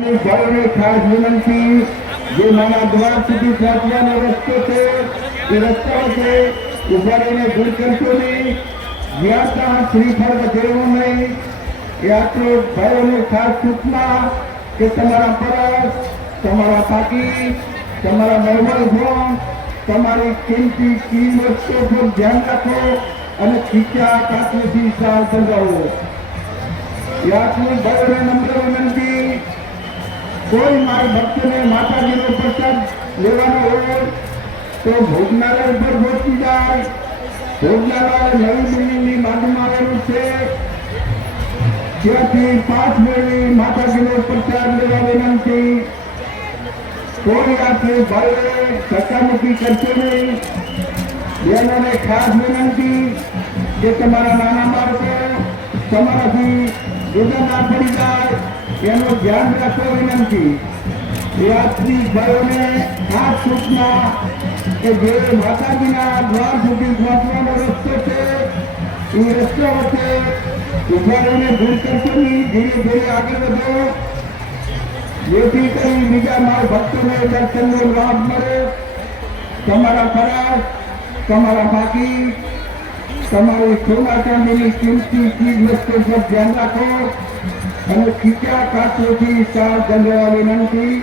ભાઈને ખાસ વિનંતી, જે મારા દ્વાર સુધી પહોંચવાનો રસ્તો છે એ રસ્તા છે ઉભા રહીને ભૂલ કરશો નહીં. જ્યાં ત્યાં શ્રીફળ વધેવું નહીં. એ આટલો ભાઈઓને ખાસ સૂચના કે તમારા પરસ, તમારા પાકી, તમારા મોબાઈલ ફોન, તમારી કિંમતી ચીજ વસ્તુઓ પર ધ્યાન રાખો અને ખીચા કાચથી સાર સંભાળો. એ આટલું ભાઈઓને નમ્ર વિનંતી. કોઈ મારા ભક્તને માતાજીનો પ્રસાદ લેવાનો હોય તો ભોજનાલય ઉપર પહોંચી જાય. ભોજનાલય નવી દિલ્હીની બાજુમાં આવેલું છે. ત્યાંથી પાસ મેળવી માતાજીનો પ્રસાદ લેવા વિનંતી. કોઈ આટલી ભાઈએ ધક્કામુક્કી કરશો નહીં. બહેનોને ખાસ વિનંતી કે તમારા નાના બાળકો તમારાથી જુદા ના પડી જાય એનું ધ્યાન રાખવા વિનંતી. એ આજથી ભાઈઓને ખાસ સૂચના કે જે માતાજીના દ્વાર સુધી પહોંચવાનો રસ્તો છે એ રસ્તો વચ્ચે ઉભા રહીને ભૂલ કરશો નહીં. ધીરે ધીરે આગળ વધો, જેથી કરી બીજા મારા ભક્તોને દર્શનનો લાભ મળે. તમારા ફરાશ, તમારા બાકી, તમારી સોના ચાંદીની કિંમતી ચીજ વસ્તુ પર ધ્યાન રાખો અને ખીચા કાચોથી સાર ધન્યવાદ વિનંતી.